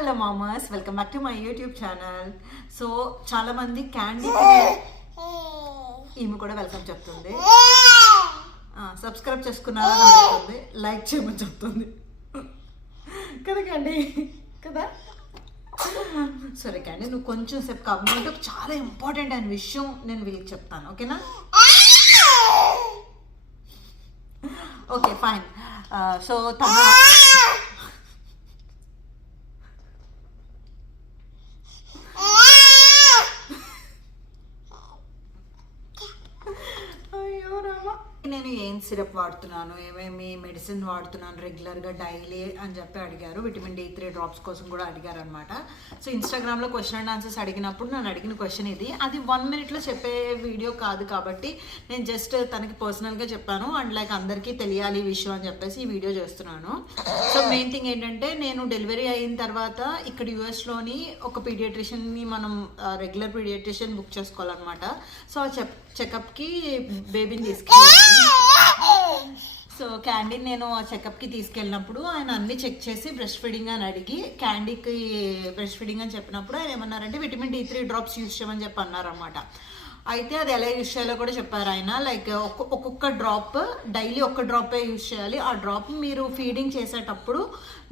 Hello మామస్, welcome back to my YouTube channel. So చాలా మంది candy ఈమె కూడా వెల్కమ్ చెప్తుంది, సబ్స్క్రైబ్ చేసుకున్నారని అడుగుతుంది, లైక్ చేయమని చెప్తుంది కదా క్యాండీ కదా. సరే క్యాండీ, నువ్వు కొంచెం సేపు కాబట్టి చాలా ఇంపార్టెంట్ అయిన విషయం నేను వీళ్ళకి చెప్తాను, ఓకేనా? Okay fine. సో నేను ఏం సిరప్ వాడుతున్నాను, ఏమేమి మెడిసిన్ వాడుతున్నాను రెగ్యులర్గా డైలీ అని చెప్పి అడిగారు. విటమిన్ D3 డ్రాప్స్ కోసం కూడా అడిగారు అనమాట. సో ఇన్స్టాగ్రామ్లో క్వశ్చన్ అండ్ ఆన్సర్స్ అడిగినప్పుడు నేను అడిగిన క్వశ్చన్ ఇది. అది 1 minute చెప్పే వీడియో కాదు కాబట్టి నేను జస్ట్ తనకి పర్సనల్గా చెప్పాను అండ్ లైక్ అందరికీ తెలియాలి ఈ విషయం అని చెప్పేసి ఈ వీడియో చేస్తున్నాను. సో మెయిన్ థింగ్ ఏంటంటే, నేను డెలివరీ అయిన తర్వాత ఇక్కడ యూఎస్లోని ఒక పీడియాట్రిషియన్ని మనం రెగ్యులర్ పీడియాట్రిషియన్ బుక్ చేసుకోవాలన్నమాట. సో ఆ చెకప్కి బేబీని తీసుకెళ్ళాను. సో క్యాండీని నేను ఆ చెకప్కి తీసుకెళ్ళినప్పుడు ఆయన అన్ని చెక్ చేసి బ్రెస్ట్ ఫీడింగ్ అని అడిగి, క్యాండీకి బ్రెస్ట్ ఫీడింగ్ అని చెప్పినప్పుడు ఆయన ఏమన్నారంటే విటమిన్ D3 డ్రాప్స్ యూజ్ చేయమని చెప్పి అన్నారన్నమాట. అయితే అది ఎలా యూజ్ చేయాలో కూడా చెప్పారు ఆయన. లైక్ ఒక్కొక్క డ్రాప్ డైలీ ఒక్క డ్రాపే యూజ్ చేయాలి. ఆ డ్రాప్ మీరు ఫీడింగ్ చేసేటప్పుడు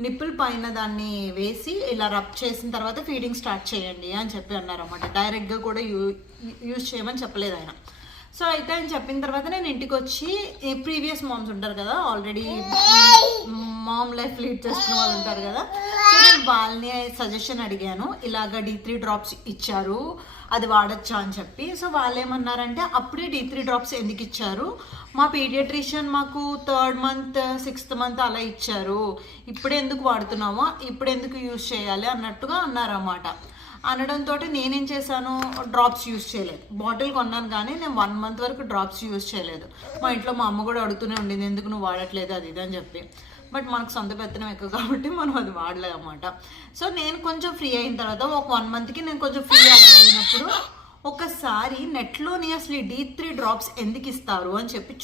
నిప్పుల్ పైన దాన్ని వేసి ఇలా రబ్ చేసిన తర్వాత ఫీడింగ్ స్టార్ట్ చేయండి అని చెప్పి అన్నారన్నమాట. డైరెక్ట్గా కూడా యూజ్ చేయమని చెప్పలేదు ఆయన. సో అయితే ఆయన చెప్పిన తర్వాత నేను ఇంటికి వచ్చి, ప్రీవియస్ మామ్స్ ఉంటారు కదా, ఆల్రెడీ మామ్ లైఫ్ లీడ్ చేస్తున్న వాళ్ళు ఉంటారు కదా, సో నేను వాళ్ళని సజెషన్ అడిగాను. ఇలాగ D3 డ్రాప్స్ ఇచ్చారు, అది వాడచ్చా అని చెప్పి. సో వాళ్ళు ఏమన్నారంటే, అప్పుడే D3 డ్రాప్స్ ఎందుకు ఇచ్చారు, మా పీడియాట్రిషియన్ మాకు 3rd month 6th month అలా ఇచ్చారు, ఇప్పుడు ఎందుకు వాడుతున్నామో, ఇప్పుడు ఎందుకు యూజ్ చేయాలి అన్నట్టుగా అన్నారన్నమాట. అనడంతో నేనేం చేశాను, డ్రాప్స్ యూజ్ చేయలేదు. బాటిల్ కొన్నాను కానీ నేను 1 month వరకు డ్రాప్స్ యూజ్ చేయలేదు. మా ఇంట్లో మా అమ్మ కూడా అడుగుతూనే ఉండింది, ఎందుకు నువ్వు వాడట్లేదు అది ఇది అని చెప్పి. బట్ మనకు సొంత పెత్తనం ఎక్కువ కాబట్టి మనం అది వాడలేదు అన్నమాట. సో నేను కొంచెం ఫ్రీ అయిన తర్వాత ఒక 1 monthకి నేను కొంచెం ఫ్రీ అలా అయినప్పుడు ఒకసారి నెట్లోని అసలు D3 డ్రాప్స్ ఎందుకు ఇస్తారు అని చెప్పి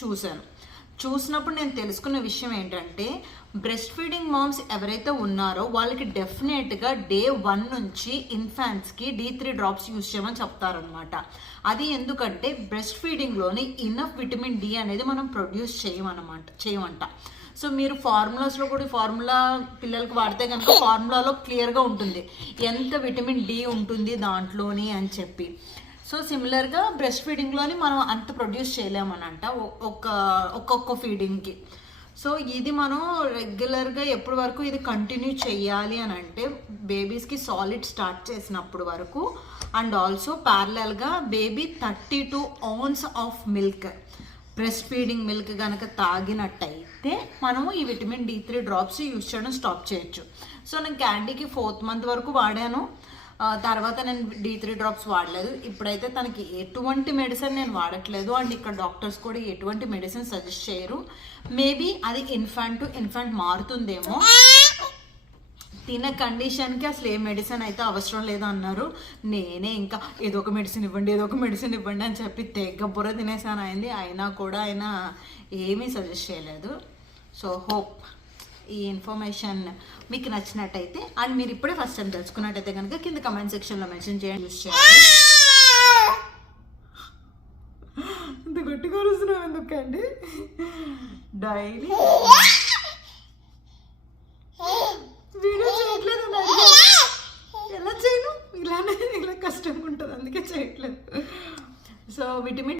చూసినప్పుడు నేను తెలుసుకున్న విషయం ఏంటంటే, బ్రెస్ట్ ఫీడింగ్ మామ్స్ ఎవరైతే ఉన్నారో వాళ్ళకి డెఫినెట్గా Day 1 నుంచి ఇన్ఫాంట్స్కి D3 డ్రాప్స్ యూజ్ చేయమని చెప్తారనమాట. అది ఎందుకంటే బ్రెస్ట్ ఫీడింగ్లోని ఇనఫ్ విటమిన్ D అనేది మనం ప్రొడ్యూస్ చేయమంట. సో మీరు ఫార్ములాస్లో కూడా ఫార్ములా పిల్లలకు వాడితే కనుక ఫార్ములాలో క్లియర్గా ఉంటుంది ఎంత విటమిన్ D ఉంటుంది దాంట్లోని అని చెప్పి. సో సిమిలర్గా బ్రెస్ట్ ఫీడింగ్లోని మనం అంత ప్రొడ్యూస్ చేయలేమనంట ఒక్కొక్క ఫీడింగ్కి. సో ఇది మనం రెగ్యులర్గా ఎప్పటి వరకు ఇది కంటిన్యూ చేయాలి అని అంటే, బేబీస్కి సాలిడ్ స్టార్ట్ చేసినప్పుడు వరకు అండ్ ఆల్సో ప్యారలల్గా baby 32 ounces of milk breast feeding milk కనుక తాగినట్టయితే మనము ఈ విటమిన్ D3 డ్రాప్స్ యూజ్ చేయడం స్టాప్ చేయొచ్చు. సో నేను క్యాండీకి 4th month వరకు వాడాను, తర్వాత నేను D3 డ్రాప్స్ వాడలేదు. ఇప్పుడైతే తనకి ఎటువంటి మెడిసిన్ నేను వాడట్లేదు అండ్ ఇక్కడ డాక్టర్స్ కూడా ఎటువంటి మెడిసిన్ సజెస్ట్ చేయరు. మేబీ అది ఇన్ఫాంట్ టు ఇన్ఫాంట్ మారుతుందేమో. తిన కండిషన్కి అసలు ఏ మెడిసిన్ అయితే అవసరం లేదు అన్నారు. నేనే ఇంకా ఏదో ఒక మెడిసిన్ ఇవ్వండి అని చెప్పి తెగ బుర్ర తినేసాను అయింది. అయినా కూడా ఆయన ఏమీ సజెస్ట్ చేయలేదు. సో హోప్ ఈ ఇన్ఫర్మేషన్ మీకు నచ్చినట్టయితే అండ్ మీరు ఇప్పుడే ఫస్ట్ టైం తెలుసుకున్నట్టయితే కనుక కింద కమెంట్ సెక్షన్లో మెన్షన్ చేయండి. యూజ్ చేయాలి. ఇంత గట్టిగా వస్తున్నాం ఎందుకండి, డైలీ వీడియో చేయట్లేదు, ఎలా చేయను, ఇలా కష్టంగా ఉంటుంది అందుకే చేయట్లేదు. So vitamin